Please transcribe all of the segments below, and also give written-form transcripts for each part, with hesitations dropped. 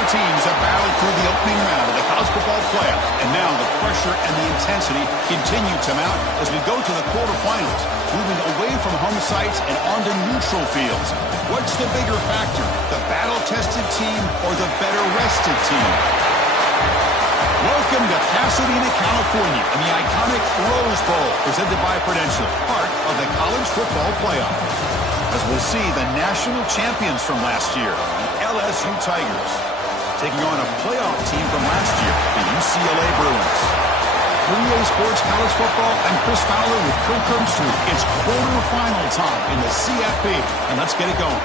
Four teams have battled through the opening round of the college football playoff, and now the pressure and the intensity continue to mount as we go to the quarterfinals, moving away from home sites and onto neutral fields. What's the bigger factor, the battle-tested team or the better-rested team? Welcome to Pasadena, California, and the iconic Rose Bowl, presented by Prudential, part of the college football playoff. As we'll see the national champions from last year, the LSU Tigers, taking on a playoff team from last year, the UCLA Bruins. For EA Sports College Football, I'm Chris Fowler with Kirk Herbstreit. It's quarterfinal time in the CFP, and let's get it going.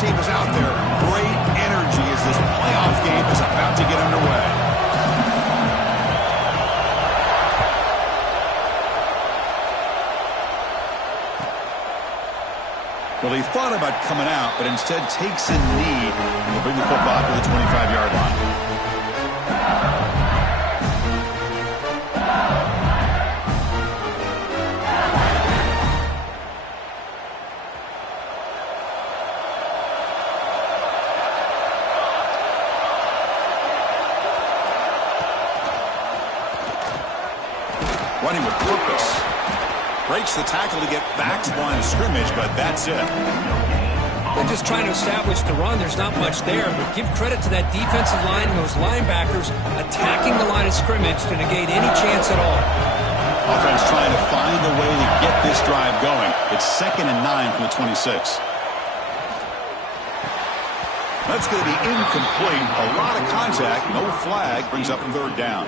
Team is out there. Great energy as this playoff game is about to get underway. Well, he thought about coming out, but instead takes a knee and will bring the football to the 25-yard line. Running with purpose. Breaks the tackle to get back to the line of scrimmage, but that's it. They're just trying to establish the run. There's not much there, but give credit to that defensive line and those linebackers attacking the line of scrimmage to negate any chance at all. Offense trying to find a way to get this drive going. It's 2nd and 9 from the 26. That's going to be incomplete. A lot of contact. No flag. Brings up 3rd down.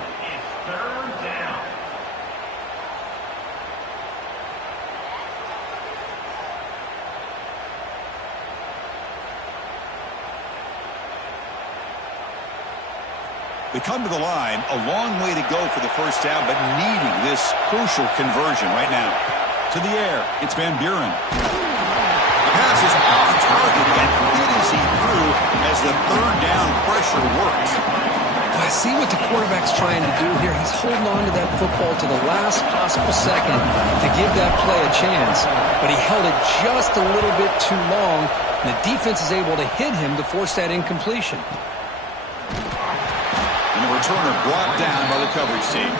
They come to the line, a long way to go for the first down, but needing this crucial conversion right now. To the air, it's Van Buren. The pass is off target, and hit as he threw as the 3rd down pressure works. I see what the quarterback's trying to do here. He's holding on to that football to the last possible second to give that play a chance, but he held it just a little bit too long, and the defense is able to hit him to force that incompletion. And the returner brought down by the coverage team.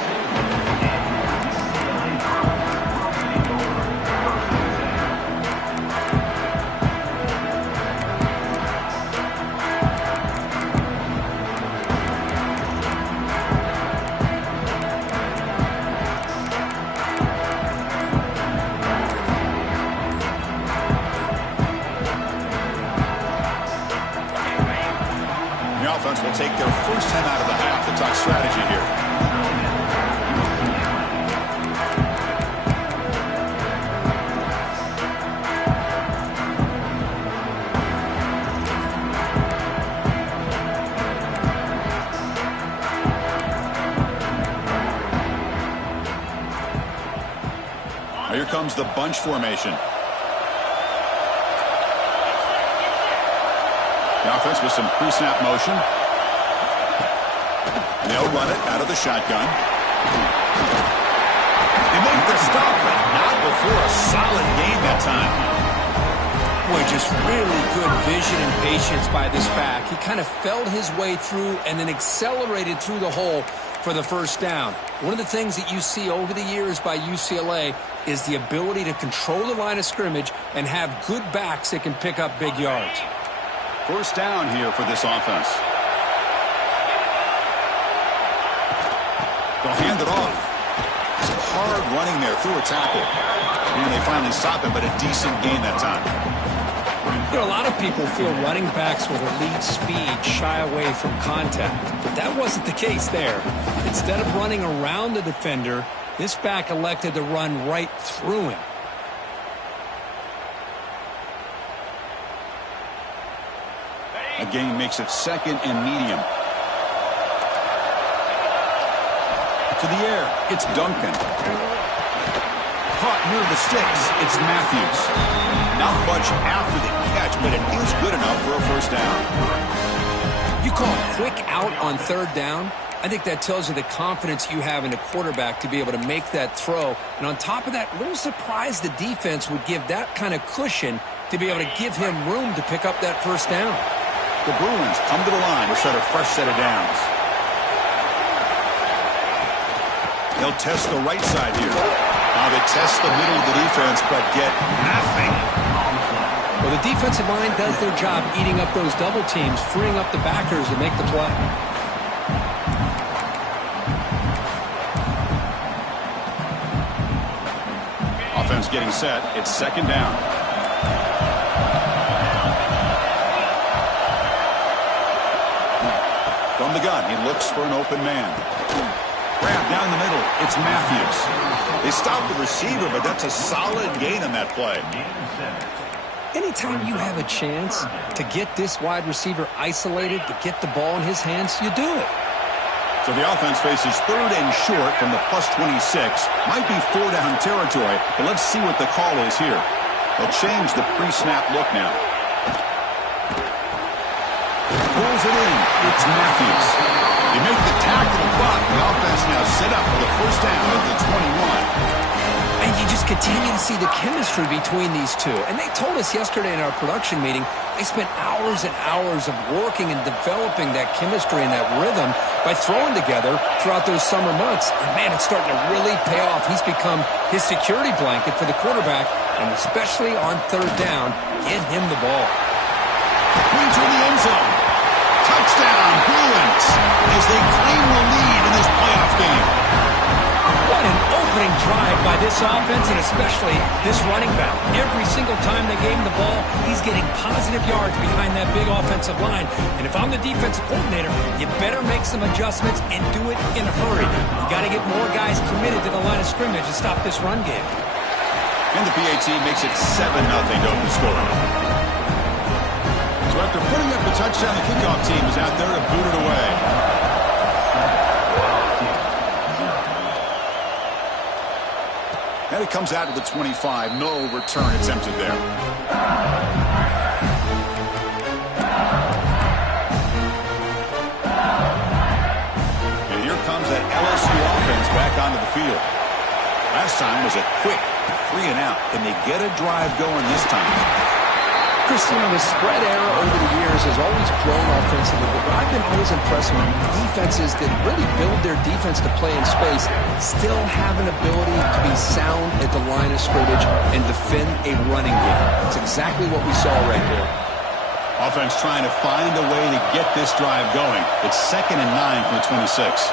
The offense will take their first time out of the half. The top strategy here. Now here comes the bunch formation. The offense with some pre-snap motion. And they'll run it out of the shotgun. They make the stop, but not before a solid gain that time. Boy, just really good vision and patience by this back. He kind of felt his way through and then accelerated through the hole for the first down. One of the things that you see over the years by UCLA is the ability to control the line of scrimmage and have good backs that can pick up big yards. First down here for this offense. They'll hand it off. Some hard running there through a tackle. And they finally stop him, but a decent gain that time. You know, a lot of people feel running backs with elite speed shy away from contact, but that wasn't the case there. Instead of running around the defender, this back elected to run right through him. A gain makes it 2nd and medium. to the air. It's Duncan. Caught near the sticks. It's Matthews. Not much after the catch, but it is good enough for a first down. You call quick out on third down? I think that tells you the confidence you have in a quarterback to be able to make that throw. And on top of that, a little surprised the defense would give that kind of cushion to be able to give him room to pick up that first down. The Bruins come to the line to set a fresh set of downs. They'll test the right side here. They test the middle of the defense, but get nothing. Well, the defensive line does their job eating up those double teams, freeing up the backers to make the play. Offense getting set. It's second down. From the gun, he looks for an open man. Grab down the middle. It's Matthews. They stopped the receiver, but that's a solid gain on that play. Anytime you have a chance to get this wide receiver isolated, to get the ball in his hands, you do it. So the offense faces third and short from the plus 26. Might be four-down territory, but let's see what the call is here. They'll change the pre-snap look now. Pulls it in. It's Matthews. They make the tackle, but the offense now set up for the first down at the 21. And you just continue to see the chemistry between these two. And they told us yesterday in our production meeting, they spent hours and hours of working and developing that chemistry and that rhythm by throwing together throughout those summer months. And, man, it's starting to really pay off. He's become his security blanket for the quarterback, and especially on third down, get him the ball. Into the end zone. Touchdown, Bruins, as they claim the lead in this playoff game. What an opening drive by this offense, and especially this running back. Every single time they gave him the ball, he's getting positive yards behind that big offensive line. And if I'm the defensive coordinator, you better make some adjustments and do it in a hurry. You got to get more guys committed to the line of scrimmage to stop this run game. And the PAT makes it 7-0 to open scoring. So after putting up the touchdown, the kickoff team is out there to boot it away. And it comes out to the 25. No return attempted there. And here comes that LSU offense back onto the field. Last time was a quick 3 and out. Can they get a drive going this time? Christian, the spread era over the years has always grown offensively, but I've been always impressed with defenses that really build their defense to play in space, still have an ability to be sound at the line of scrimmage and defend a running game. That's exactly what we saw right there. Offense trying to find a way to get this drive going. It's 2nd and 9 from the 26.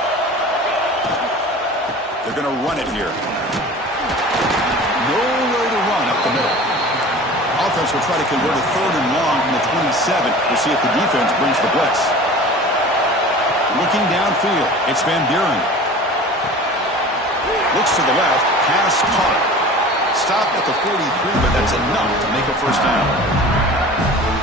They're going to run it here. Nowhere to run up the middle. Offense will try to convert a 3rd and long from the 27. We'll see if the defense brings the blitz. Looking downfield, it's Van Buren. Looks to the left, pass caught. Stopped at the 43, but that's enough to make a first down.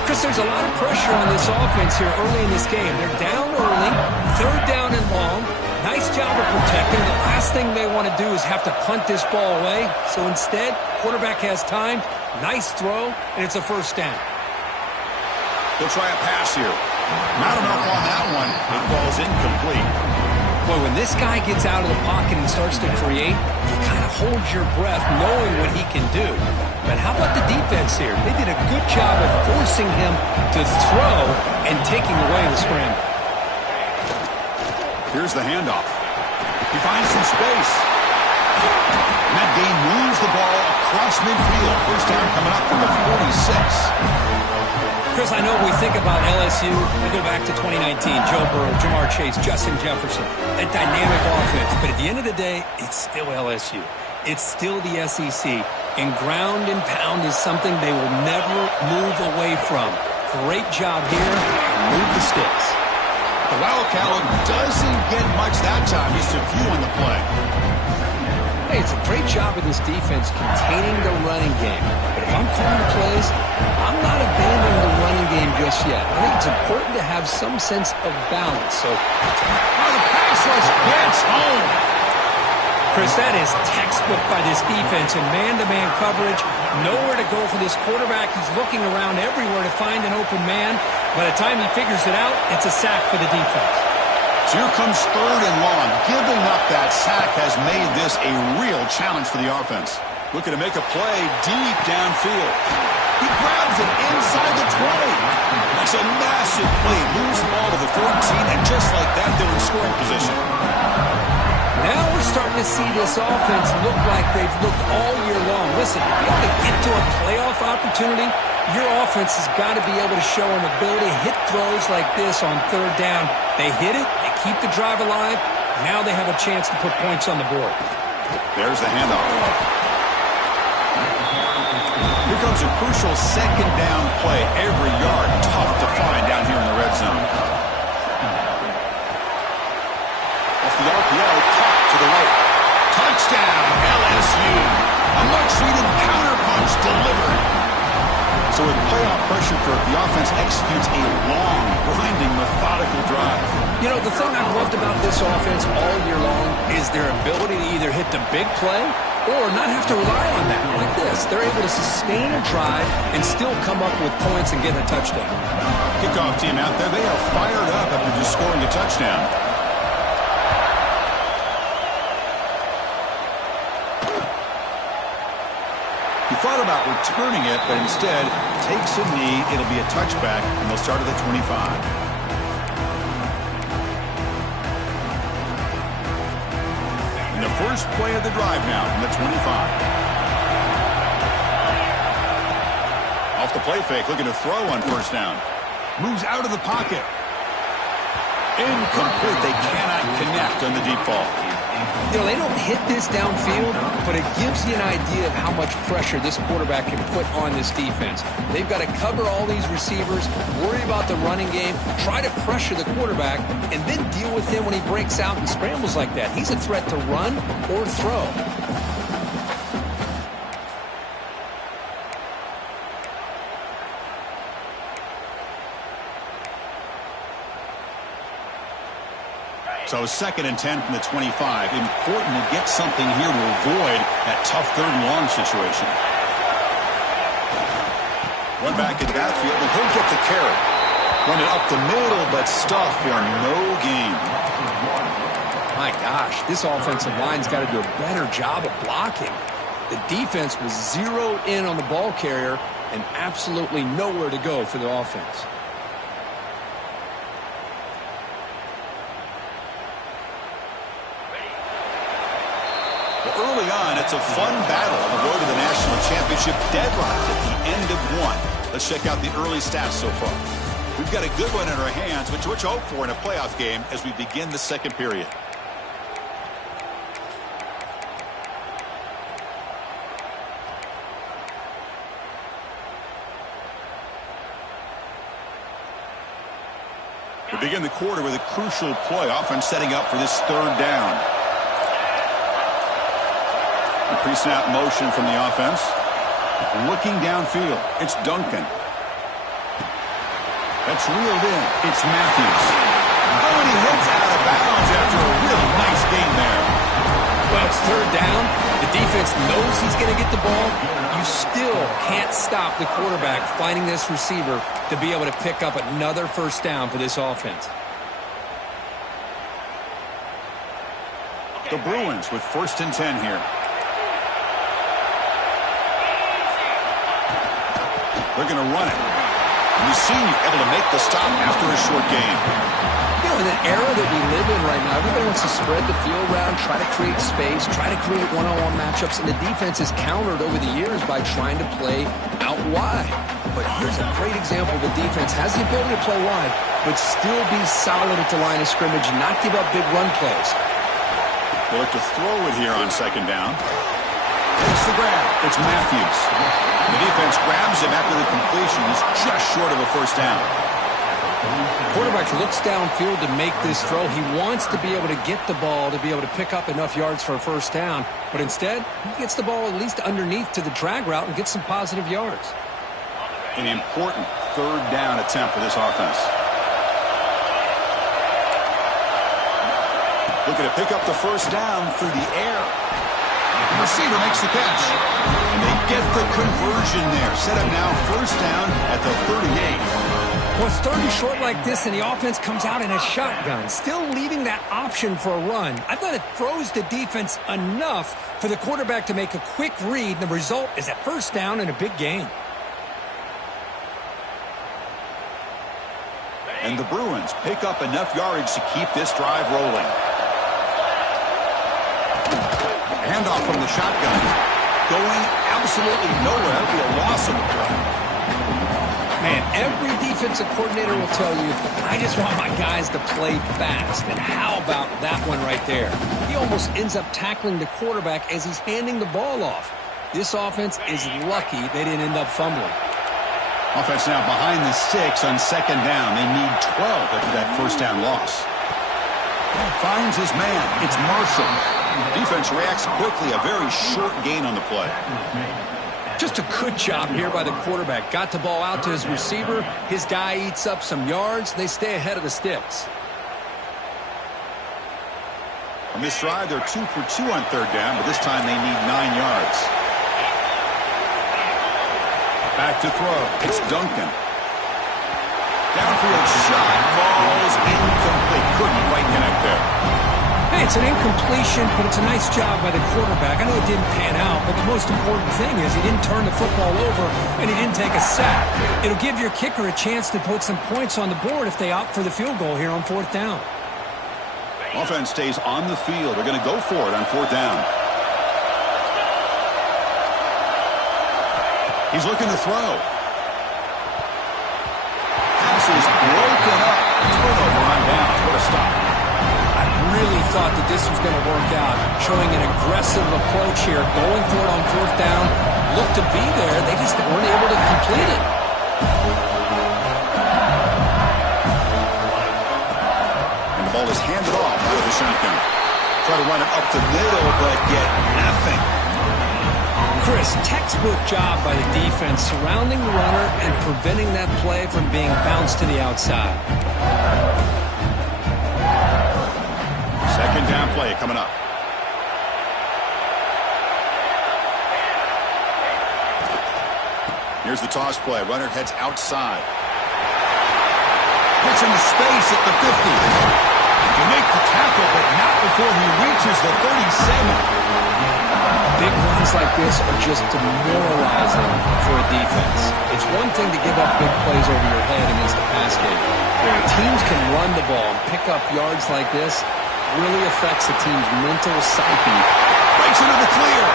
Chris, there's a lot of pressure on this offense here early in this game. They're down early, 3rd down and long. Nice job of protecting. The last thing they want to do is have to punt this ball away. So instead, quarterback has time. Nice throw, and it's a first down. They'll try a pass here. Not enough on that one. It falls incomplete. Boy, when this guy gets out of the pocket and starts to create, you kind of hold your breath knowing what he can do. But how about the defense here? They did a good job of forcing him to throw and taking away the scramble. Here's the handoff. He finds some space. And that game moves the ball across midfield. First down coming up from the 46. Chris, I know we think about LSU. We go back to 2019. Joe Burrow, Jamar Chase, Justin Jefferson. That dynamic offense. But at the end of the day, it's still LSU. It's still the SEC. And ground and pound is something they will never move away from. Great job here. And move the sticks. The Wildcat doesn't get much that time. Just a few on the play. Hey, it's a great job of this defense containing the running game. But if I'm calling the plays, I'm not abandoning the running game just yet. I think it's important to have some sense of balance. So, the pass rush gets home. Chris, that is textbook by this defense in man-to-man coverage. Nowhere to go for this quarterback. He's looking around everywhere to find an open man. By the time he figures it out, it's a sack for the defense. So here comes 3rd and long. Giving up that sack has made this a real challenge for the offense. Looking to make a play deep downfield. He grabs it inside the 20. That's a massive play. Moves the ball to the 14, and just like that, they're in scoring position. Now we're starting to see this offense look like they've looked all year long. Listen, if you want to get to a playoff opportunity, your offense has got to be able to show an ability to hit throws like this on 3rd down. They hit it, they keep the drive alive. Now they have a chance to put points on the board. There's the handoff. Here comes a crucial 2nd down play. Every yard tough to find down here in the red zone. Off the RPO, caught to the right. Touchdown, LSU. A much-needed counterpunch delivered. So with playoff pressure, Kirk, the offense executes a long, grinding, methodical drive. You know, the thing I've loved about this offense all year long is their ability to either hit the big play or not have to rely on that. Like this, they're able to sustain a drive and still come up with points and get a touchdown. Kickoff team out there, they are fired up after just scoring a touchdown. He thought about returning it, but instead takes a knee. It'll be a touchback, and they'll start at the 25. And the first play of the drive now from the 25. Off the play fake, looking to throw on 1st down. Moves out of the pocket. Incomplete. They cannot connect on the deep ball. You know, they don't hit this downfield, but it gives you an idea of how much pressure this quarterback can put on this defense. They've got to cover all these receivers, worry about the running game, try to pressure the quarterback, and then deal with him when he breaks out and scrambles like that. He's a threat to run or throw. So 2nd and 10 from the 25. Important to get something here to avoid that tough 3rd and long situation. One back in the backfield, and he'll get the carry. Run it up the middle, but stuff for no gain. My gosh, this offensive line's got to do a better job of blocking. The defense was zeroed in on the ball carrier and absolutely nowhere to go for the offense. Early on, it's a fun battle on the road to the national championship, deadlocked at the end of 1. Let's check out the early stats so far. We've got a good one in our hands, which we'll hope for in a playoff game as we begin the 2nd period. We begin the quarter with a crucial play, often setting up for this 3rd down. Pre-snap motion from the offense. Looking downfield, it's Duncan. That's reeled in. It's Matthews. Oh, and he heads out of bounds after a really nice game there. Well, it's 3rd down. The defense knows he's going to get the ball. You still can't stop the quarterback finding this receiver to be able to pick up another 1st down for this offense. The Bruins with 1st and 10 here. They're going to run it. And we've seen you able to make the stop after a short game. You know, in the era that we live in right now, everybody wants to spread the field around, try to create space, try to create one-on-one matchups, and the defense is countered over the years by trying to play out wide. But here's a great example. The defense has the ability to play wide, but still be solid at the line of scrimmage and not give up big run plays. They look to throw it here on 2nd down. Takes the grab. It's Matthews. The defense grabs him after the completion. He's just short of a 1st down. Quarterback looks downfield to make this throw. He wants to be able to get the ball to be able to pick up enough yards for a 1st down. But instead, he gets the ball at least underneath to the drag route and gets some positive yards. An important 3rd down attempt for this offense. Looking to pick up the first down through the air. The receiver makes the catch. And they get the conversion there. Set up now first down at the 38. Well, it's third and short like this, and the offense comes out in a shotgun, still leaving that option for a run. I thought it throws the defense enough for the quarterback to make a quick read. The result is a first down and a big gain. And the Bruins pick up enough yardage to keep this drive rolling. Handoff from the shotgun. Going absolutely nowhere. It'll be a loss of the play. Man, every defensive coordinator will tell you, I just want my guys to play fast. And how about that one right there? He almost ends up tackling the quarterback as he's handing the ball off. This offense is lucky they didn't end up fumbling. Offense now behind the sticks on second down. They need 12 after that first down loss. Finds his man. It's Marshall. Defense reacts quickly. A very short gain on the play. Just a good job here by the quarterback. Got the ball out to his receiver. His guy eats up some yards. They stay ahead of the sticks. On this drive, they're 2 for 2 on third down, but this time they need 9 yards. Back to throw. It's Duncan. Downfield shot falls incomplete. Couldn't quite connect there. Hey, it's an incompletion, but it's a nice job by the quarterback. I know it didn't pan out, but the most important thing is he didn't turn the football over and he didn't take a sack. It'll give your kicker a chance to put some points on the board if they opt for the field goal here on fourth down. Offense stays on the field. They're going to go for it on fourth down. He's looking to throw. Pass is broken up. Turnover on down. What a stop. I really thought that this was going to work out. Showing an aggressive approach here. Going for it on fourth down. Looked to be there. They just weren't able to complete it. And the ball is handed off out of the shotgun. Try to run it up the middle, but get nothing. Chris, textbook job by the defense surrounding the runner and preventing that play from being bounced to the outside. Second down play coming up. Here's the toss play. Runner heads outside. Gets into space at the 50. He makes the tackle, but not before he reaches the 37. Big runs like this are just demoralizing for a defense. It's one thing to give up big plays over your head against the pass game. Where teams can run the ball and pick up yards like this, really affects the team's mental psyche. Breaks into the clear.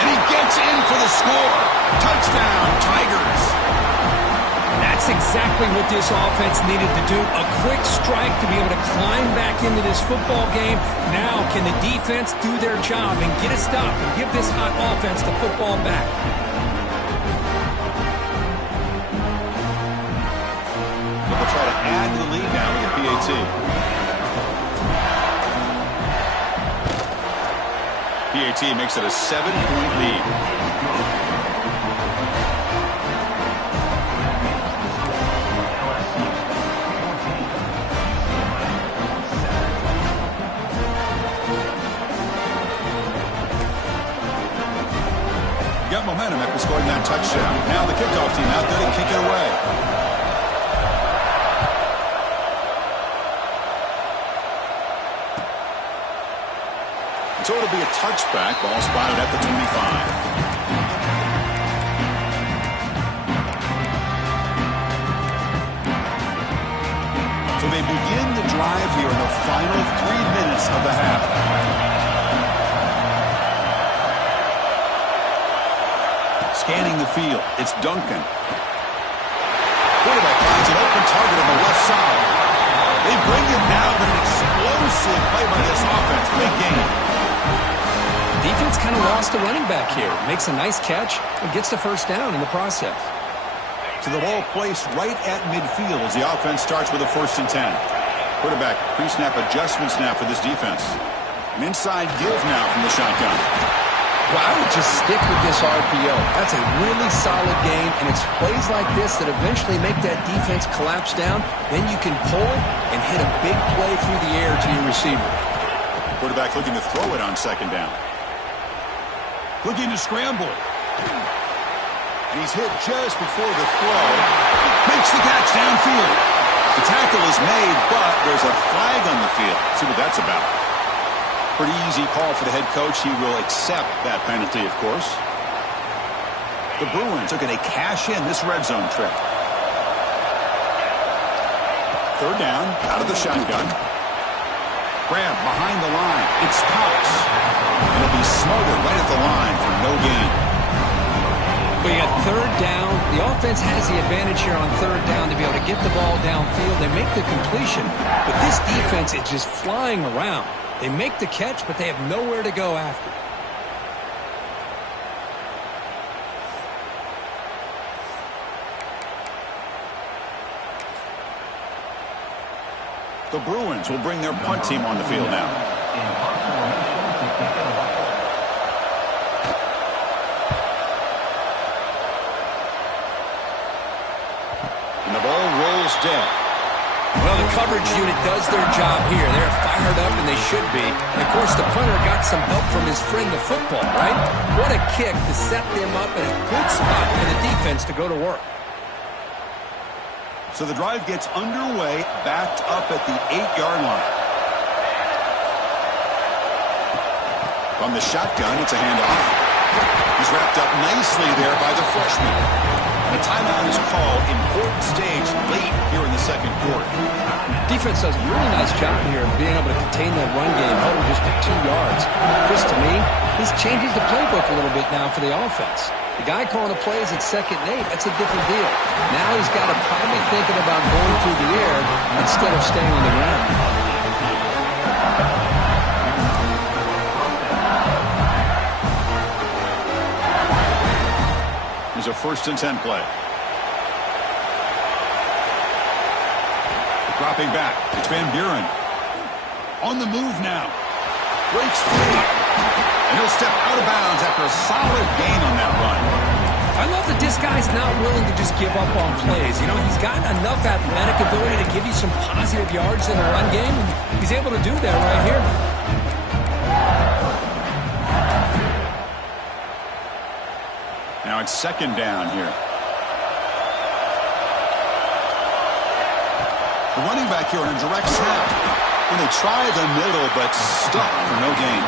And he gets in for the score. Touchdown, Tigers. That's exactly what this offense needed to do. A quick strike to be able to climb back into this football game. Now can the defense do their job and get a stop and give this hot offense the football back? They'll try to add to the lead now with the PAT. PAT makes it a 7-point lead. Got momentum after scoring that touchdown. Now the kickoff team out there to kick it away. So it'll be a touchback. Ball spotted at the 25. So they begin the drive here in the final 3 minutes of the half. Scanning the field, it's Duncan. Quarterback finds an open target on the left side. They bring him down with an explosive play by this offense. Big game. Defense kind of lost a running back here. Makes a nice catch and gets the first down in the process. So the ball placed right at midfield as the offense starts with a 1st and 10. Quarterback pre-snap adjustments now for this defense. An inside give now from the shotgun. Well, I would just stick with this RPO. That's a really solid game, and it's plays like this that eventually make that defense collapse down. Then you can pull it and hit a big play through the air to your receiver. Quarterback looking to throw it on second down. Looking to scramble. And he's hit just before the throw. Makes the catch downfield. The tackle is made, but there's a flag on the field. See what that's about. Pretty easy call for the head coach. He will accept that penalty, of course. The Bruins are going to cash in this red zone trip. Third down, out of the shotgun. Grab behind the line. It's Cox. It'll be smothered right at the line for no gain. We got third down. The offense has the advantage here on third down to be able to get the ball downfield. They make the completion, but this defense is just flying around. They make the catch, but they have nowhere to go after. The Bruins will bring their punt team on the field now. And the ball rolls dead. Well, the coverage unit does their job here. They're fired up, and they should be. And, of course, the punter got some help from his friend, the football, right? What a kick to set them up in a good spot for the defense to go to work. So the drive gets underway, backed up at the 8-yard line. From the shotgun, it's a handoff. He's wrapped up nicely there by the freshman. And a timeout is called. Important stage late here in the second quarter. Defense does a really nice job here of being able to contain that run game, held just to 2 yards. Just to me, this changes the playbook a little bit now for the offense. The guy calling the plays at 2nd and 8, that's a different deal. Now he's got to probably thinking about going through the air instead of staying on the ground. Here's a 1st and 10 play. Dropping back. It's Van Buren. On the move now. Breaks free. And he'll step out of bounds after a solid gain on that run. I love that this guy's not willing to just give up on plays. You know, he's got enough athletic ability to give you some positive yards in the run game. And he's able to do that right here. Now it's 2nd down here. The running back here on a direct snap. And they try the middle, but stuck for no gain.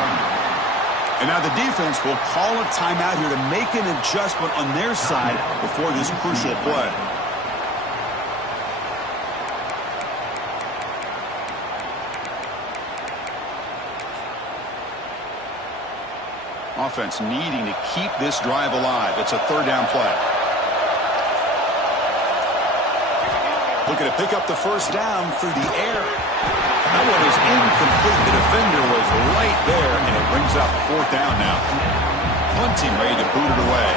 And now the defense will call a timeout here to make an adjustment on their side before this crucial play. Offense needing to keep this drive alive. It's a 3rd down play. Looking to pick up the 1st down through the air. That one is incomplete. The defender was right there, and it brings up 4th down now. Punt team ready to boot it away.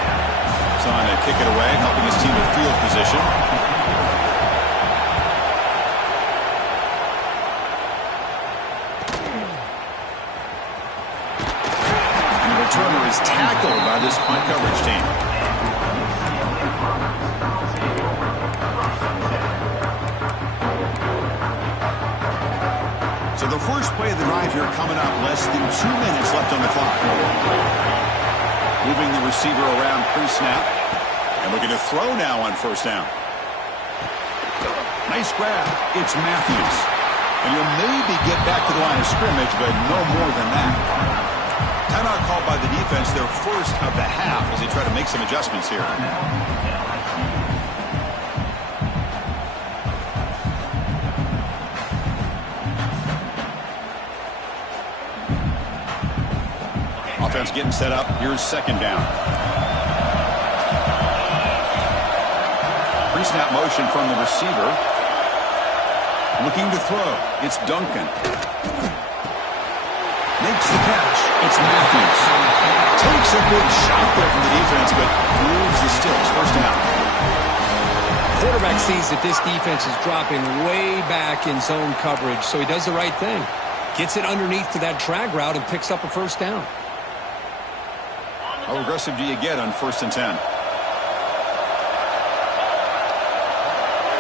Trying to kick it away, helping his team with field position. And the returner is tackled by this punt coverage team. So the first play of the drive here coming up. Less than 2 minutes left on the clock. Moving the receiver around pre-snap. And looking to throw now on 1st down. Nice grab. It's Matthews. And he'll maybe get back to the line of scrimmage, but no more than that. Timeout called by the defense, their first of the half, as they try to make some adjustments here. Offense getting set up. Here's 2nd down. Pre-snap motion from the receiver. Looking to throw. It's Duncan. Makes the catch. It's Matthews. Takes a big shot there from the defense, but moves the sticks. 1st down. Quarterback sees that this defense is dropping way back in zone coverage, so he does the right thing. Gets it underneath to that drag route and picks up a 1st down. How aggressive do you get on 1st and 10?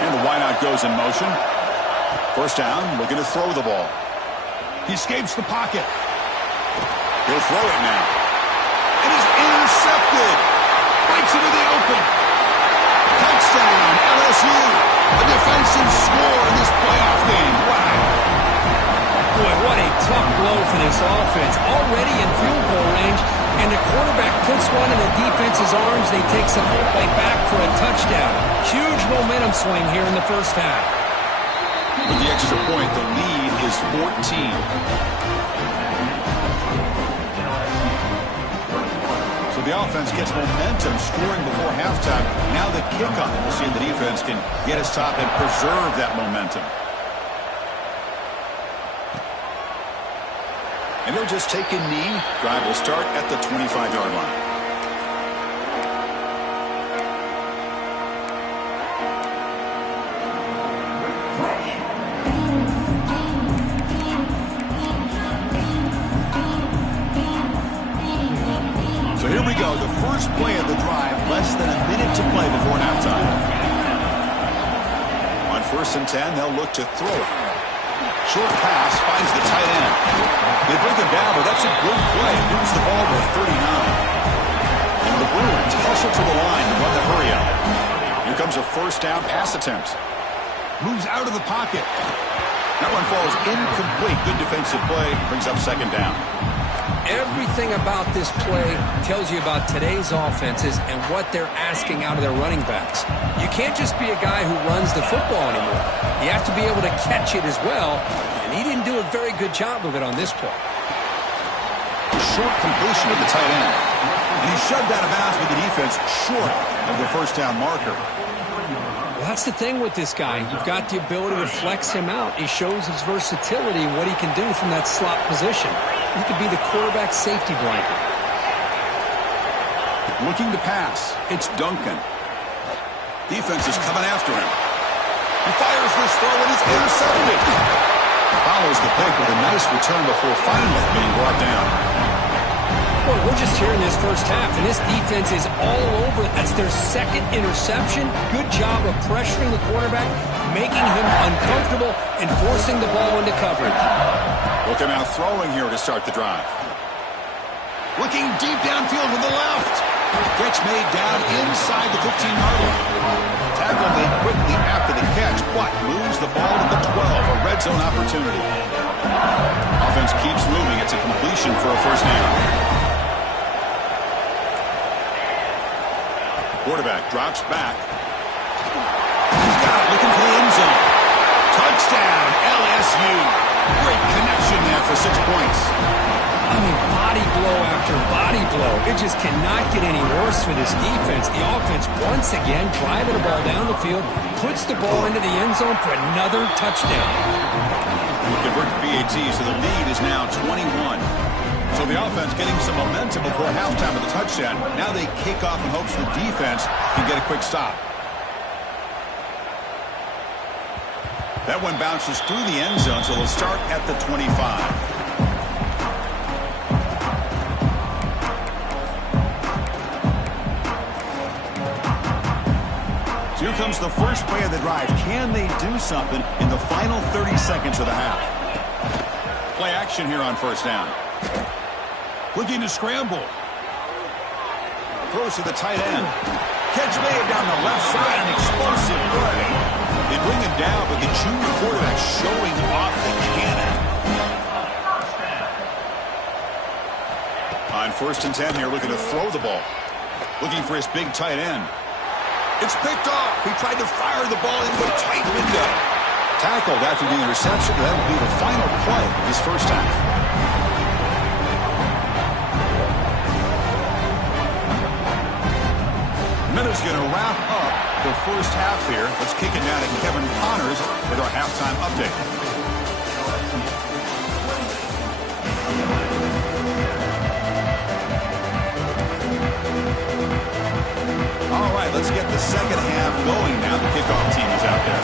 And the wideout goes in motion. 1st down, looking to throw the ball. He escapes the pocket. He'll throw it now. It is intercepted. Breaks into the open. Touchdown, LSU. A defensive score in this playoff game. Wow. Boy, what a tough blow for this offense. Already in field goal range, and the quarterback puts one in the defense's arms. They take some play back for a touchdown. Huge momentum swing here in the first half. With the extra point, the lead is 14. So the offense gets momentum scoring before halftime. Now the kickoff. We'll see if the defense can get a stop and preserve that momentum. And he'll just take a knee. Drive will start at the 25-yard line. So here we go. The first play of the drive. Less than a minute to play before halftime. On 1st and 10, they'll look to throw it. Short pass finds the tight end. They bring him down, but that's a good play. Moves the ball to 39. And the Bruins hustle to the line and run the hurry up. Here comes a first down pass attempt. Moves out of the pocket. That one falls incomplete. Good defensive play. Brings up 2nd down. Everything about this play tells you about today's offenses and what they're asking out of their running backs. You can't just be a guy who runs the football anymore. You have to be able to catch it as well, and he didn't do a very good job of it on this play. Short completion of the tight end. And he shoved out of bounds with the defense short of the first down marker. Well, that's the thing with this guy. You've got the ability to flex him out. He shows his versatility and what he can do from that slot position. He could be the quarterback safety blanket. Looking to pass. It's Duncan. Defense is coming after him. He fires this throw and is intercepted. Follows the pick with a nice return before finally being brought down. Well, we're just here in this first half, and this defense is all over. That's their 2nd interception. Good job of pressuring the quarterback, making him uncomfortable, and forcing the ball into coverage. Look at now throwing here to start the drive. Looking deep downfield with the left. Catch made down inside the 15-yard line. Tackle made quickly after the catch, but moves the ball to the 12, a red zone opportunity. Offense keeps moving. It's a completion for a first down. Quarterback drops back. He's got it, looking for the end zone. Touchdown, LSU. Great connection there for 6 points. I mean, body blow after body blow. It just cannot get any worse for this defense. The offense, once again, driving the ball down the field, puts the ball into the end zone for another touchdown. We convert to BAT, so the lead is now 21. So the offense getting some momentum before halftime with the touchdown. Now they kick off in hopes the defense can get a quick stop. That one bounces through the end zone, so they'll start at the 25. So here comes the first play of the drive. Can they do something in the final 30 seconds of the half? Play action here on first down. Looking to scramble. Throws to the tight end. Catch made down the left side. An explosive play. They bring him down, but the junior quarterback showing off the cannon. On 1st and 10 here, looking to throw the ball. Looking for his big tight end. It's picked off. He tried to fire the ball into a tight window. Tackled after the interception. That will be the final play of this first half. Minute's going to wrap up the first half here. Let's kick it down to Kevin Connors with our halftime update. All right, let's get the second half going now. The kickoff team is out there.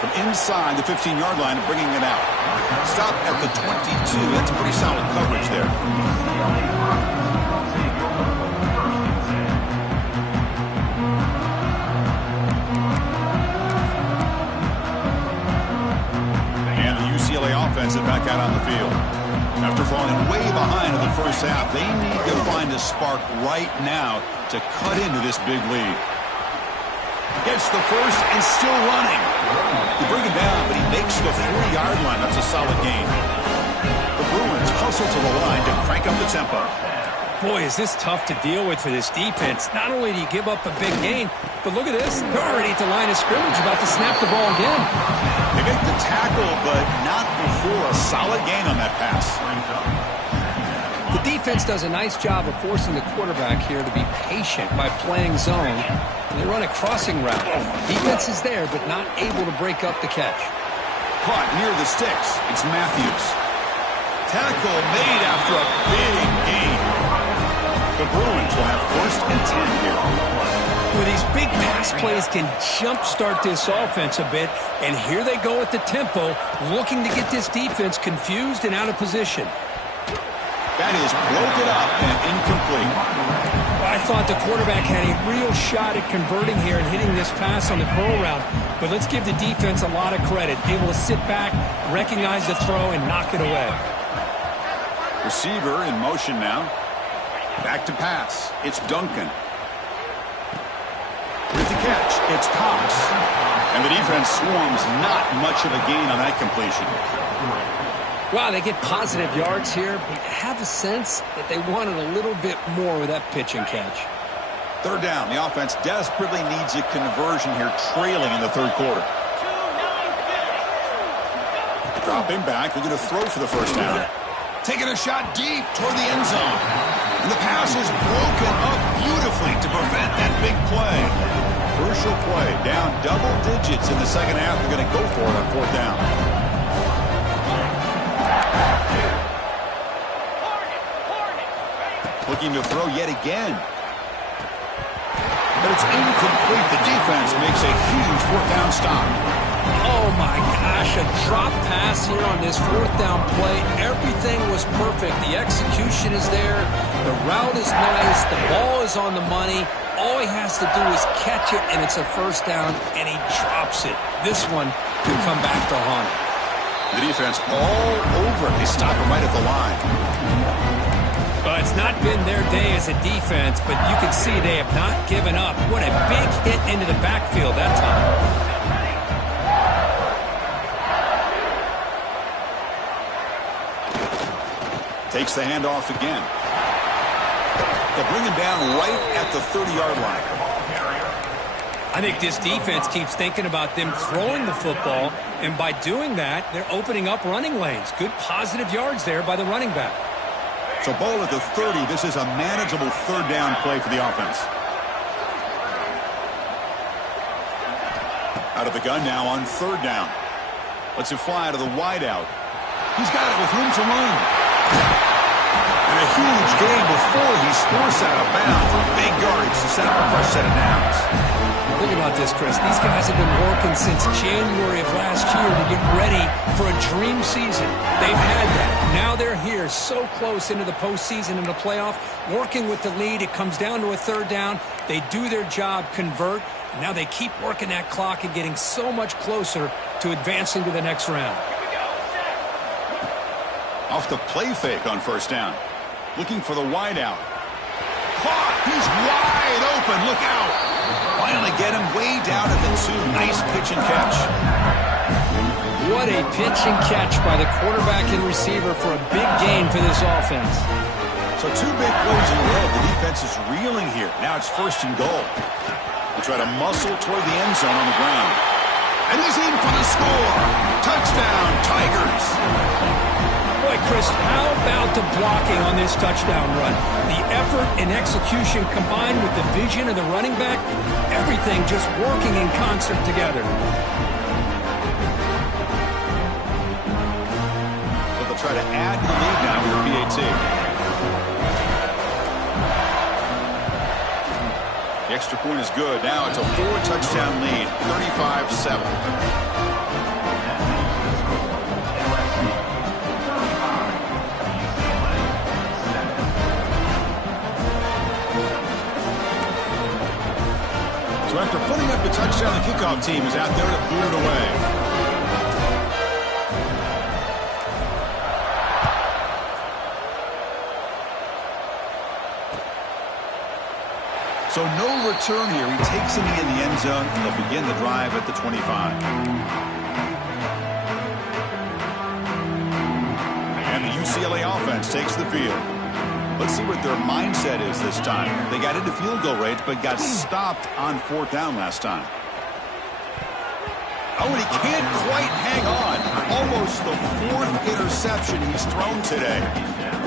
From inside the 15-yard line, bringing it out. Stop at the 22. That's pretty solid coverage there. out on the field. After falling way behind in the first half, they need to find a spark right now to cut into this big lead. Gets the first and still running. They bring him down, but he makes the 4-yard line. That's a solid gain. The Bruins hustle to the line to crank up the tempo. Boy, is this tough to deal with for this defense. Not only do you give up a big gain, but look at this. They're already at the line of scrimmage, about to snap the ball again. They make the tackle, but not before a solid gain on that pass. The defense does a nice job of forcing the quarterback here to be patient by playing zone. And they run a crossing route. Defense is there, but not able to break up the catch. Caught near the sticks. It's Matthews. Tackle made after a big gain. The Bruins will have first and 10 here. Well, these big pass plays can jumpstart this offense a bit, and here they go at the tempo, looking to get this defense confused and out of position. That is broken up and incomplete. Well, I thought the quarterback had a real shot at converting here and hitting this pass on the curl route, but let's give the defense a lot of credit. Able to sit back, recognize the throw, and knock it away. Receiver in motion now. Back to pass. It's Duncan. With the catch, it's Cox. And the defense swarms, not much of a gain on that completion. Wow, they get positive yards here, but you have a sense that they wanted a little bit more with that pitch and catch. Third down. The offense desperately needs a conversion here, trailing in the third quarter. Dropping back. They're going to throw for the first down. Taking a shot deep toward the end zone. And the pass is broken up beautifully to prevent that big play. Crucial play. Down double digits in the second half. They're going to go for it on fourth down. Looking to throw yet again. But it's incomplete. The defense makes a huge fourth down stop. Oh my gosh, a drop pass here on this fourth down play. Everything was perfect. The execution is there. The route is nice. The ball is on the money. All he has to do is catch it, and it's a first down, and he drops it. This one can come back to haunt him. The defense all over it. They stop him right at the line. Well, it's not been their day as a defense, but you can see they have not given up. What a big hit into the backfield that time. Takes the handoff again. They'll bring him down right at the 30-yard line. I think this defense keeps thinking about them throwing the football, and by doing that, they're opening up running lanes. Good positive yards there by the running back. So ball at the 30. This is a manageable third down play for the offense. Out of the gun now on third down. Lets it fly to the wideout. He's got it with room to run. And a huge gain before he's forced out of bounds. Big yardage to set up a fresh set of downs. Think about this, Chris. These guys have been working since January of last year to get ready for a dream season. They've had that. Now they're here, so close into the postseason and the playoff, working with the lead. It comes down to a third down. They do their job, convert. Now they keep working that clock and getting so much closer to advancing to the next round. Off the play fake on first down. Looking for the wideout. Caught! He's wide open. Look out! Finally get him way down at the 2. Nice pitch and catch. What a pitch and catch by the quarterback and receiver for a big gain for this offense. So 2 big plays in a row. The defense is reeling here. Now it's first and goal. They try to muscle toward the end zone on the ground. And he's in for the score. Touchdown, Tigers. Boy, Chris, how about the blocking on this touchdown run? The effort and execution combined with the vision of the running back, everything just working in concert together. So they'll try to add to the lead now with the PAT. The extra point is good. Now it's a 4-touchdown lead, 35-7. So after putting up the touchdown, the kickoff team is out there to boot it away. So no return here. He takes him in the end zone. They'll begin the drive at the 25. And the UCLA offense takes the field. Let's see what their mindset is this time. They got into field goal range, but got stopped on 4th down last time. Oh, and he can't quite hang on. Almost the 4th interception he's thrown today.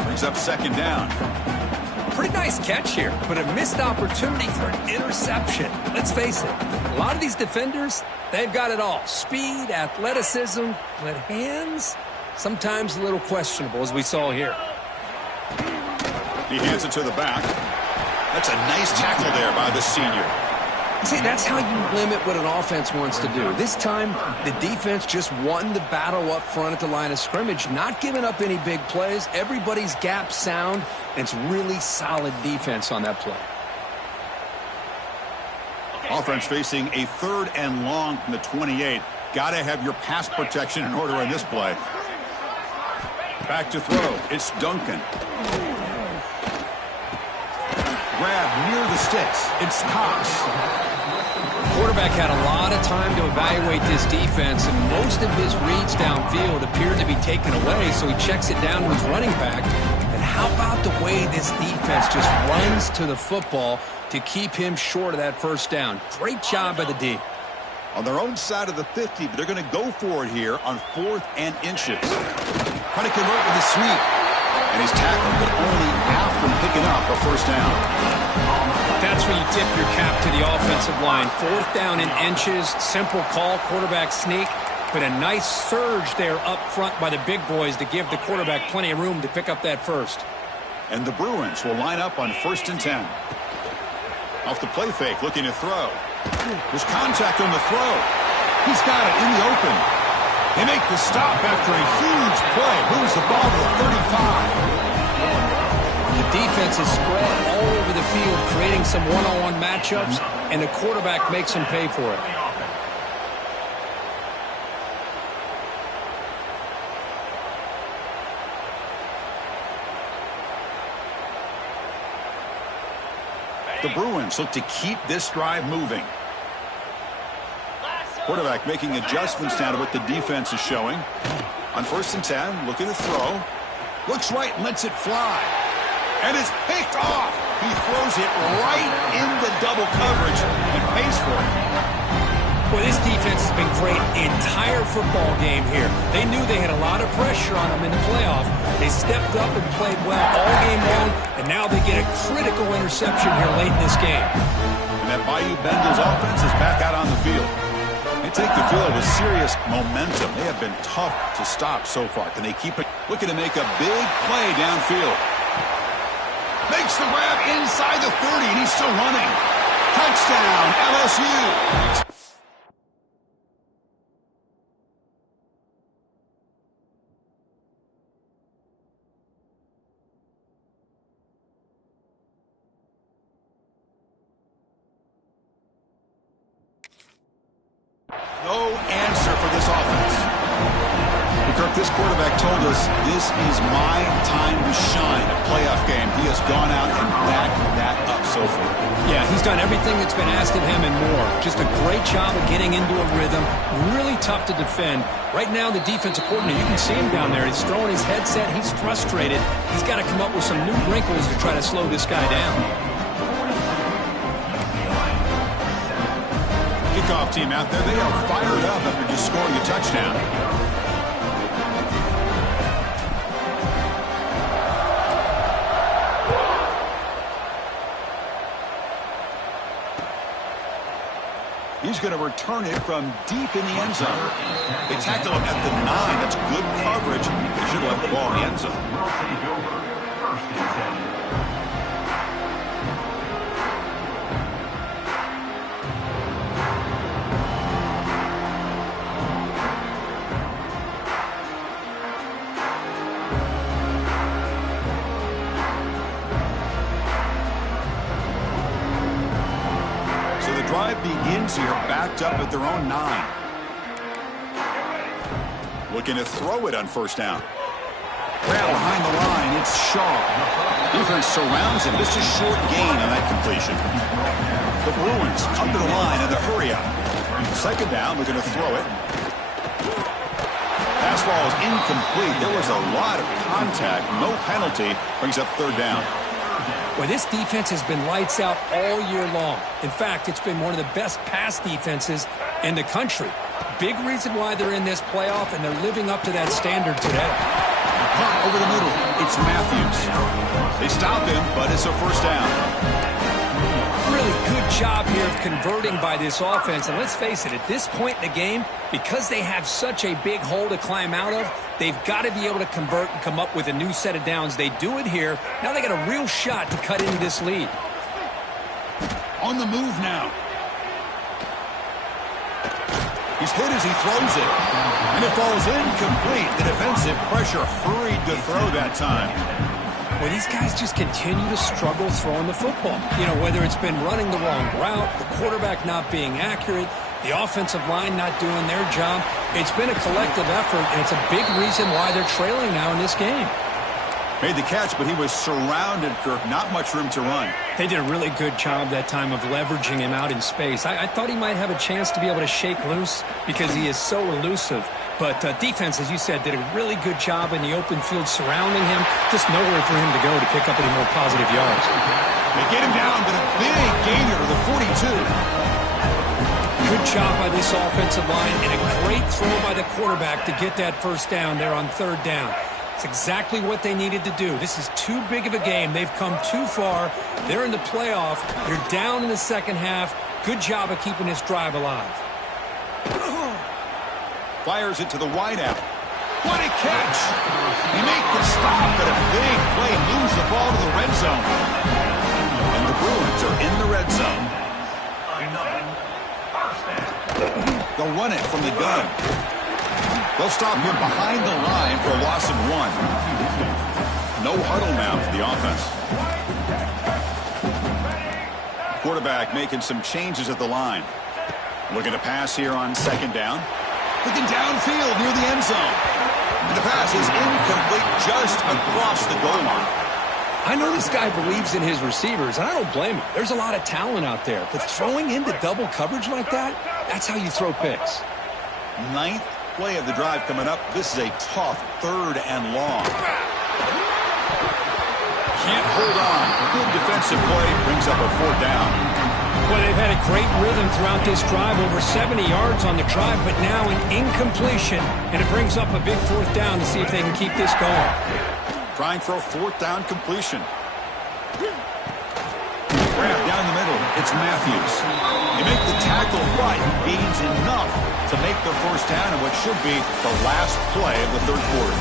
Brings up 2nd down. Pretty nice catch here, but a missed opportunity for an interception. Let's face it, a lot of these defenders, they've got it all. Speed, athleticism, but hands, sometimes a little questionable, as we saw here. He hands it to the back. That's a nice tackle there by the senior. See, that's how you limit what an offense wants to do. This time, the defense just won the battle up front at the line of scrimmage, not giving up any big plays. Everybody's gap sound, and it's really solid defense on that play. Offense facing a 3rd and long from the 28. Got to have your pass protection in order in this play. Back to throw. It's Duncan. Grab near the sticks. It's Cox. Quarterback had a lot of time to evaluate this defense, and most of his reads downfield appeared to be taken away, so he checks it down to his running back. And how about the way this defense just runs to the football to keep him short of that 1st down? Great job by the D. On their own side of the 50, but they're going to go for it here on 4th and inches. Trying to convert with a sweep. And he's tackled, but only after picking up a 1st down. That's where you tip your cap to the offensive line. 4th down in inches, simple call, quarterback sneak, but a nice surge there up front by the big boys to give the quarterback plenty of room to pick up that 1st. And the Bruins will line up on 1st and 10. Off the play fake, looking to throw. There's contact on the throw. He's got it in the open. They make the stop after a huge play. Moves the ball to the 35. The defense is spread all over the field, creating some one-on-one matchups, and the quarterback makes them pay for it. The Bruins look to keep this drive moving. Quarterback making adjustments now to what the defense is showing. On 1st and 10, looking to throw. Looks right and lets it fly. And it's picked off. He throws it right into double coverage and pays for it. Boy, this defense has been great the entire football game here. They knew they had a lot of pressure on them in the playoff. They stepped up and played well all game long, and now they get a critical interception here late in this game. And that Bayou Bengals offense is back out on the field. They take the field with serious momentum. They have been tough to stop so far. Can they keep it? Looking to make a big play downfield. Makes the grab inside the 30, and he's still running. Touchdown, LSU. No answer for this offense. Kirk, this quarterback told us this is my time to shine. A playoff game. He has gone out and backed that up so far. Yeah, he's done everything that's been asked of him and more. Just a great job of getting into a rhythm. Really tough to defend. Right now, the defensive coordinator, you can see him down there. He's throwing his headset. He's frustrated. He's got to come up with some new wrinkles to try to slow this guy down. Kickoff team out there. They are fired up after just scoring a touchdown. He's going to return it from deep in the end zone. They tackle him at the 9. That's good coverage. They should have left the ball in the end zone. Drive begins here, backed up at their own 9. Looking to throw it on 1st down. Grab behind the line. It's Shaw. Defense surrounds him. Just a short gain on that completion. The Bruins up to the line in the hurry up. Second down, we're going to throw it. Pass ball is incomplete. There was a lot of contact. No penalty. Brings up third down. Well, this defense has been lights out all year long. In fact, it's been one of the best pass defenses in the country. Big reason why they're in this playoff, and they're living up to that standard today. Punt over the middle. It's Matthews. They stop him, but it's a first down. Really good job here of converting by this offense. And let's face it, at this point in the game, because they have such a big hole to climb out of, they've got to be able to convert and come up with a new set of downs. They do it here. Now they got a real shot to cut into this lead. On the move now. He's hit as he throws it. And it falls incomplete. The defensive pressure hurried to throw that time. Well, these guys just continue to struggle throwing the football. You know, whether it's been running the wrong route, the quarterback not being accurate, the offensive line not doing their job. It's been a collective effort, and it's a big reason why they're trailing now in this game. Made the catch, but he was surrounded, Kirk. Not much room to run. They did a really good job that time of leveraging him out in space. I thought he might have a chance to be able to shake loose because he is so elusive. But defense, as you said, did a really good job in the open field surrounding him. Just nowhere for him to go to pick up any more positive yards. They get him down, but a big gainer to the 42. Good job by this offensive line and a great throw by the quarterback to get that first down there on third down. It's exactly what they needed to do. This is too big of a game. They've come too far. They're in the playoff. You're down in the second half. Good job of keeping this drive alive. Fires it to the wideout. What a catch! He made the stop, but a big play moves the ball to the red zone. And the Bruins are in the red zone. They'll run it from the gun. They'll stop him behind the line for a loss of 1. No huddle now for the offense. Quarterback making some changes at the line. Looking to pass here on second down. Looking downfield near the end zone. And the pass is incomplete just across the goal line. I know this guy believes in his receivers, and I don't blame him. There's a lot of talent out there. But throwing into double coverage like that, that's how you throw picks. Ninth play of the drive coming up. This is a tough third and long. Can't hold on. Good defensive play brings up a fourth down. Well, they've had a great rhythm throughout this drive, over 70 yards on the drive, but now an incompletion, and it brings up a big fourth down to see if they can keep this going. Trying for a fourth down completion. Grab down the middle. It's Matthews. They make the tackle, but gains enough to make the first down in what should be the last play of the third quarter.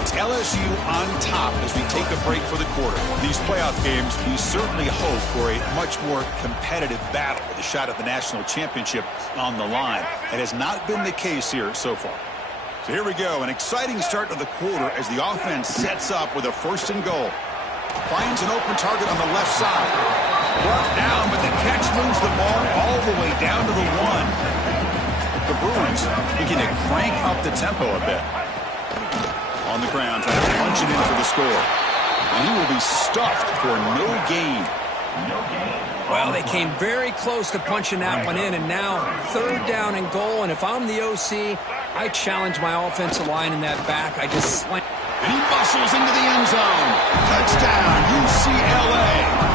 It's LSU on top as we take a break for the quarter. These playoff games, we certainly hope for a much more competitive battle with a shot at the national championship on the line. It has not been the case here so far. So here we go, an exciting start to the quarter as the offense sets up with a first and goal. Finds an open target on the left side. Brought down, but the catch moves the ball all the way down to the 1. The Bruins looking to crank up the tempo a bit. On the ground, trying to punch it in for the score. And he will be stuffed for no gain. Well, they came very close to punching that one in, and now third down and goal. And if I'm the OC, I challenge my offensive line in that back. I just slam. And he muscles into the end zone. Touchdown, UCLA.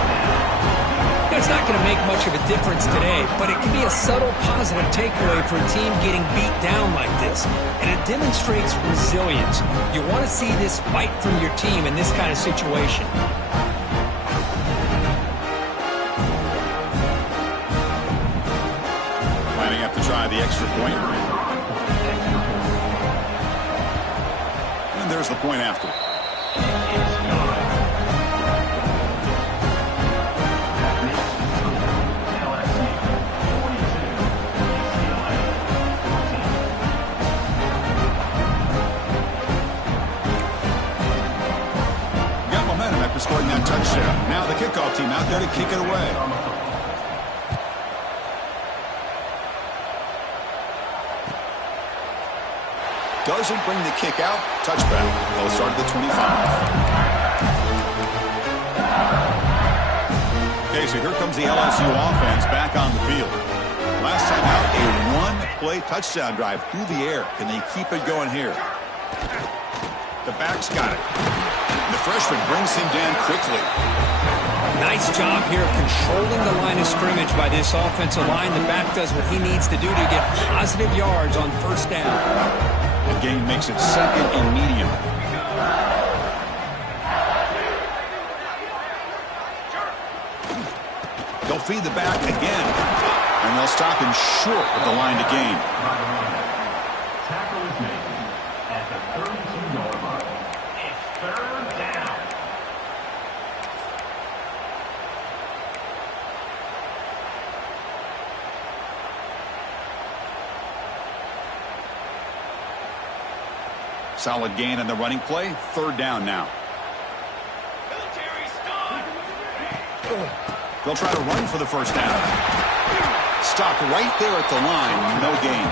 It's not going to make much of a difference today, but it can be a subtle positive takeaway for a team getting beat down like this. And it demonstrates resilience. You want to see this fight from your team in this kind of situation. Lining up to try the extra point. And there's the point after. Scoring that touchdown. Now the kickoff team out there to kick it away. Doesn't bring the kick out. Touchback. They'll start at the 25. comes the LSU offense back on the field. Last time out, a one-play touchdown drive through the air. Can they keep it going here? The back's got it. And the freshman brings him down quickly. Nice job here of controlling the line of scrimmage by this offensive line. The back does what he needs to do to get positive yards on first down. The gain makes it second and medium. They'll feed the back again. And they'll stop him short of the line to gain. Tackle is made at the 32-yard line. It's third down. Solid gain on the running play. Third down now. They'll try to run for the first down. Stopped right there at the line. No gain.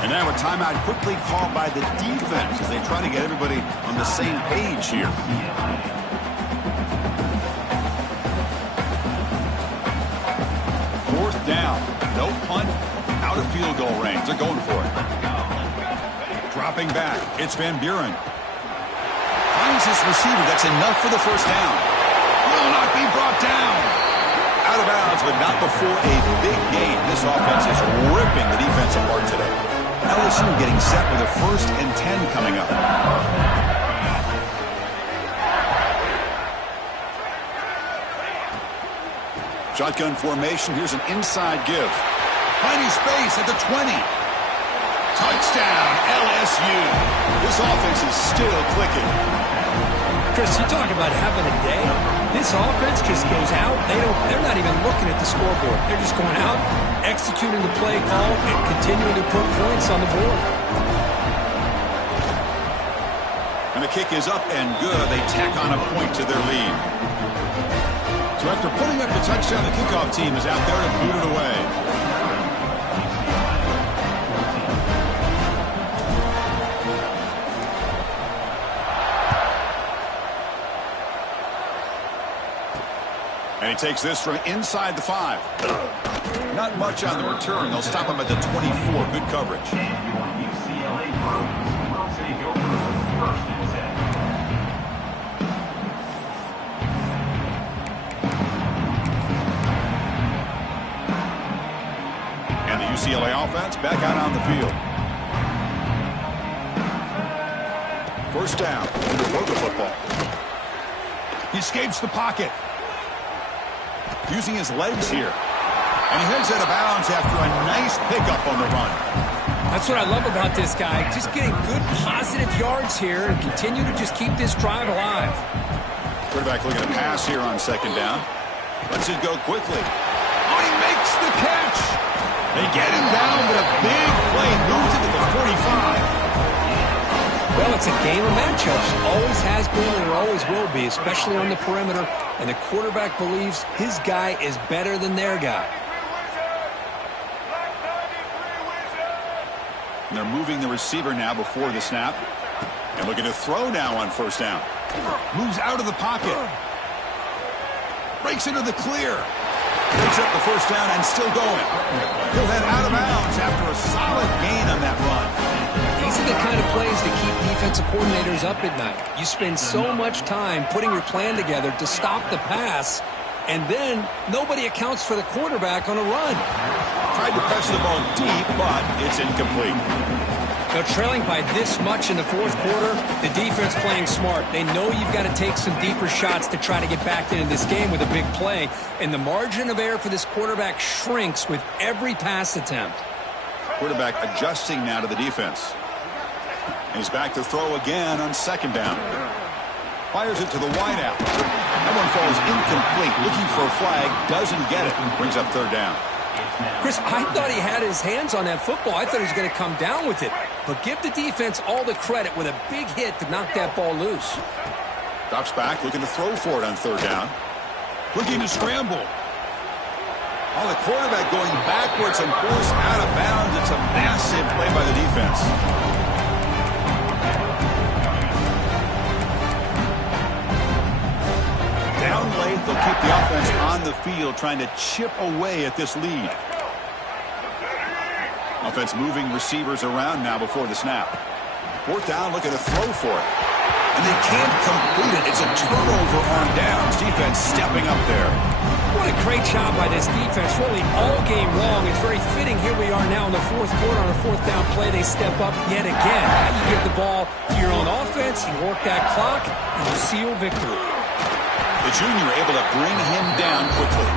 And now a timeout quickly called by the defense as they try to get everybody on the same page here. Fourth down. No punt. Out of field goal range. They're going for it. Dropping back. It's Van Buren. Finds his receiver. That's enough for the first down. Will not be brought down. Out of bounds, but not before a big gain. This offense is ripping the defense apart today. LSU getting set with a 1st and 10 coming up. Shotgun formation. Here's an inside give. Finding space at the 20. Touchdown, LSU. This offense is still clicking. Chris, you talk about having a day. This offense just goes out. They're not even looking at the scoreboard. They're just going out, executing the play call, and continuing to put points on the board. And the kick is up and good. They tack on a point to their lead. So after putting up the touchdown, the kickoff team is out there to boot it away. And he takes this from inside the 5. Not much on the return. They'll stop him at the 24. Good coverage. UCLA will take over 1st and 10. And the UCLA offense back out on the field. First down. To throw the football. He escapes the pocket. Using his legs here. And he heads out of bounds after a nice pickup on the run. That's what I love about this guy. Just getting good positive yards here and continue to just keep this drive alive. Quarterback looking to pass here on 2nd down. Lets it go quickly. Oh, he makes the catch. They get him down, but a big play moves it to the 45. Well, it's a game of matchups. Always has been and always will be, especially on the perimeter. And the quarterback believes his guy is better than their guy. And they're moving the receiver now before the snap. And looking to throw now on 1st down. Moves out of the pocket. Breaks into the clear. Picks up the 1st down and still going. He'll head out of bounds after a solid gain on that run. These are the kind of plays that keep defensive coordinators up at night. You spend so much time putting your plan together to stop the pass, and then nobody accounts for the quarterback on a run. Tried to press the ball deep, but it's incomplete. They're trailing by this much in the 4th quarter. The defense playing smart. They know you've got to take some deeper shots to try to get back into this game with a big play. And the margin of error for this quarterback shrinks with every pass attempt. Quarterback adjusting now to the defense. He's back to throw again on 2nd down. Fires it to the wideout. That one falls incomplete. Looking for a flag. Doesn't get it. Brings up 3rd down. Chris, I thought he had his hands on that football. I thought he was going to come down with it. But give the defense all the credit with a big hit to knock that ball loose. Drops back, looking to throw for it on 3rd down. Looking to scramble. Oh, the quarterback going backwards and forced out of bounds. It's a massive play by the defense. Down late, they'll keep the offense on the field trying to chip away at this lead. Offense moving receivers around now before the snap. Fourth down, looking to throw for it. And they can't complete it. It's a turnover on downs. Defense stepping up there. What a great job by this defense, really all game long. It's very fitting. Here we are now in the fourth quarter on a fourth down play. They step up yet again. Now you give the ball to your own offense, you work that clock, and you seal victory. The junior able to bring him down quickly.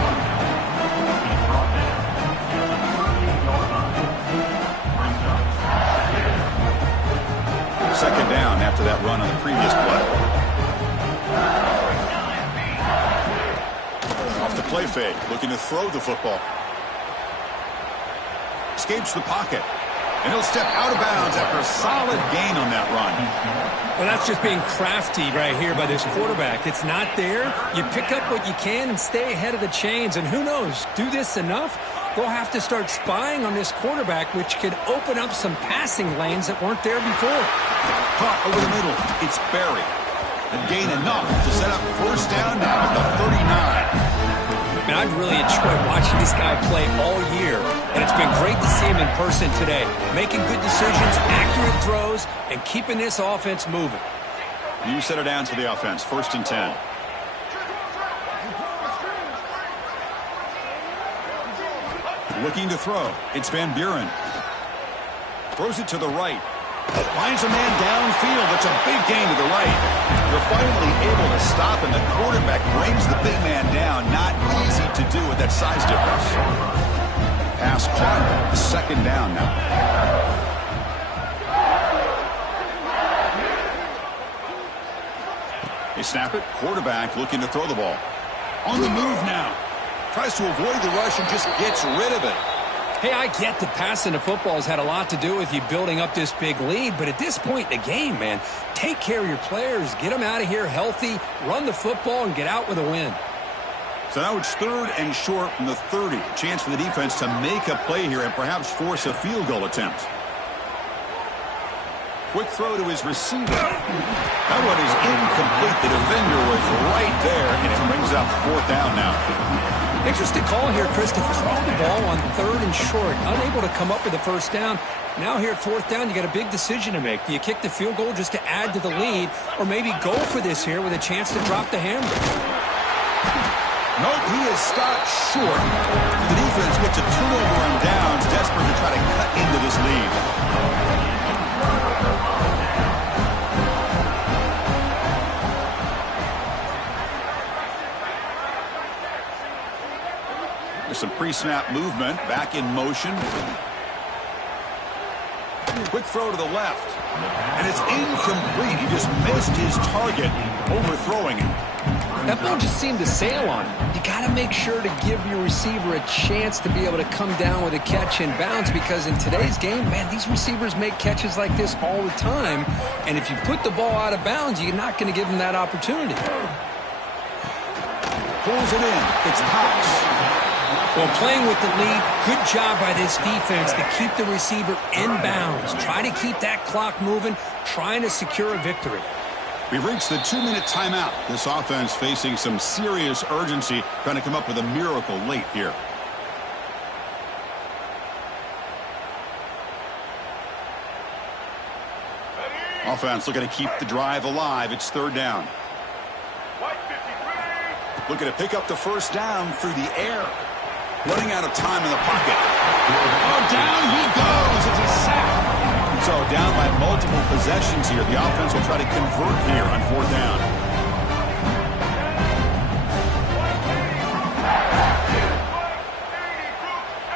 Second down after that run on the previous play. Off the play fake, looking to throw the football. Escapes the pocket. And he'll step out of bounds after a solid gain on that run. Well, that's just being crafty right here by this quarterback. It's not there. You pick up what you can and stay ahead of the chains. And who knows, do this enough, they'll have to start spying on this quarterback, which could open up some passing lanes that weren't there before. Caught over the middle. It's Barry. And gain enough to set up first down now at the 39. And I've really enjoyed watching this guy play all year, and it's been great to see him in person today, making good decisions, accurate throws, and keeping this offense moving. New set of downs for the offense, 1st and 10. Looking to throw. It's Van Buren. Throws it to the right. Finds a man downfield. It's a big gain to the right. They're finally able to stop, and the quarterback brings the big man down. Not easy to do with that size difference. Pass caught. Second down now. They snap it. Quarterback looking to throw the ball. On the move now. Tries to avoid the rush and just gets rid of it. Hey, I get that passing the football has had a lot to do with you building up this big lead, but at this point in the game, man, take care of your players, get them out of here healthy, run the football, and get out with a win. So now it's 3rd and short from the 30. A chance for the defense to make a play here and perhaps force a field goal attempt. Quick throw to his receiver. That one is incomplete. The defender was right there, and it brings up 4th down now. Interesting call here, Chris, to throw the ball on 3rd and short. Unable to come up with a first down. Now here at 4th down, you got a big decision to make. Do you kick the field goal just to add to the lead, or maybe go for this here with a chance to drop the hammer? Nope, he is stopped short. The defense gets a turnover on downs, desperate to try to cut into this lead. There's some pre-snap movement, back in motion. Quick throw to the left. And it's incomplete. He just missed his target, overthrowing it. That ball just seemed to sail on him. You got to make sure to give your receiver a chance to be able to come down with a catch and bounce, because in today's game, man, these receivers make catches like this all the time. And if you put the ball out of bounds, you're not going to give them that opportunity. Pulls it in. It's Cox. Well, playing with the lead, good job by this defense to keep the receiver in bounds. Try to keep that clock moving, trying to secure a victory. We've reached the 2-minute timeout. This offense facing some serious urgency, trying to come up with a miracle late here. Offense looking to keep the drive alive. It's 3rd down. Looking to pick up the first down through the air. Running out of time in the pocket. Oh, down he goes. It's a sack. So down by multiple possessions here. The offense will try to convert here on 4th down.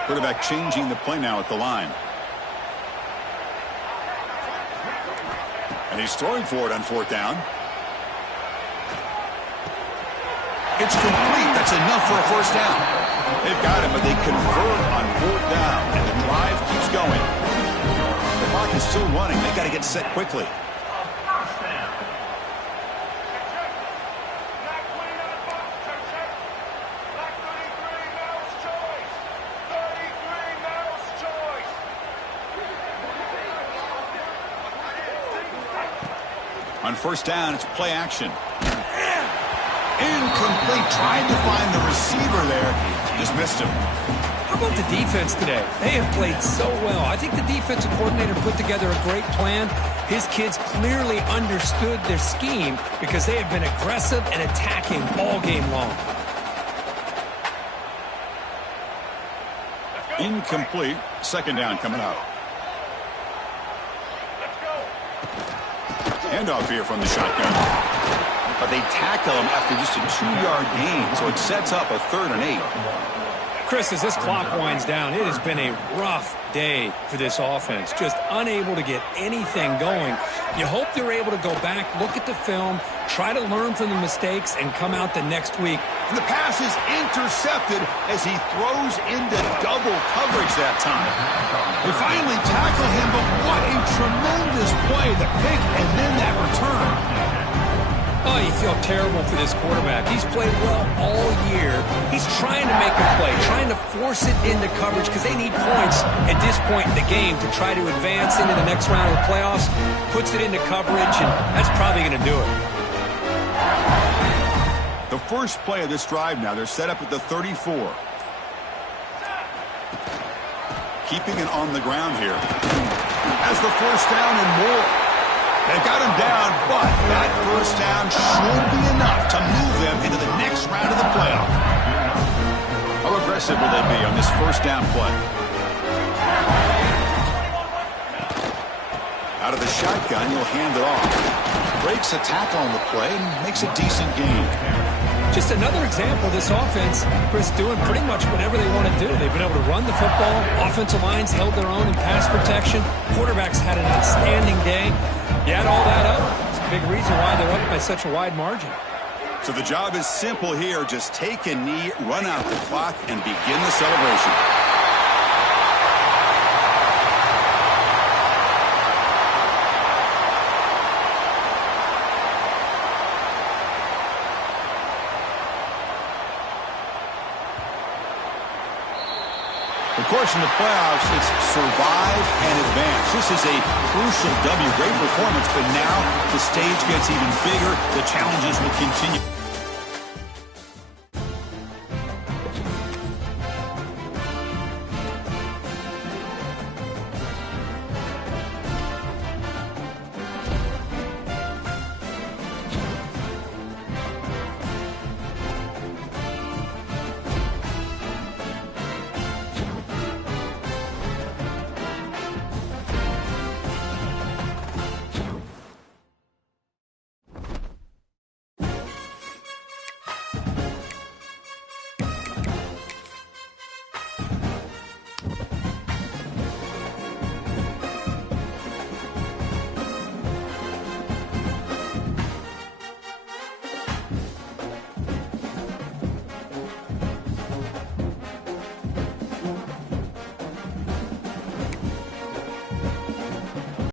Quarterback changing the play now at the line. And he's throwing for it on 4th down. It's complete. That's enough for a first down. They've got him, but they convert on 4th down, and the drive keeps going. The clock is still running. They got to get set quickly. On 1st down, it's play action. Incomplete. Trying to find the receiver there. Just missed him. How about the defense today? They have played so well. I think the defensive coordinator put together a great plan. His kids clearly understood their scheme because they have been aggressive and attacking all game long. Incomplete. Second down coming up. Handoff here from the shotgun. But they tackle him after just a 2-yard gain, so it sets up a 3rd and 8. Chris, as this clock winds down, it has been a rough day for this offense. Just unable to get anything going. You hope they're able to go back, look at the film, try to learn from the mistakes, and come out the next week. And the pass is intercepted as he throws into double coverage that time. They finally tackle him, but what a tremendous play. The pick and then that return. Oh, you feel terrible for this quarterback. He's played well all year. He's trying to make a play, trying to force it into coverage because they need points at this point in the game to try to advance into the next round of the playoffs. Puts it into coverage, and that's probably going to do it. The first play of this drive now, they're set up at the 34. Keeping it on the ground here. Has the first down and more. They've got him down, but that first down should be enough to move them into the next round of the playoff. How aggressive will they be on this first down play? Out of the shotgun, he'll hand it off. Breaks a tackle on the play and makes a decent gain. Just another example of this offense, Chris, doing pretty much whatever they want to do. They've been able to run the football. Offensive lines held their own in pass protection. Quarterbacks had an outstanding day. You add all that up, it's a big reason why they're up by such a wide margin. So the job is simple here. Just take a knee, run out the clock, and begin the celebration. Of course, in the playoffs, it's survive and advance. This is a crucial W. Great performance, but now the stage gets even bigger. The challenges will continue.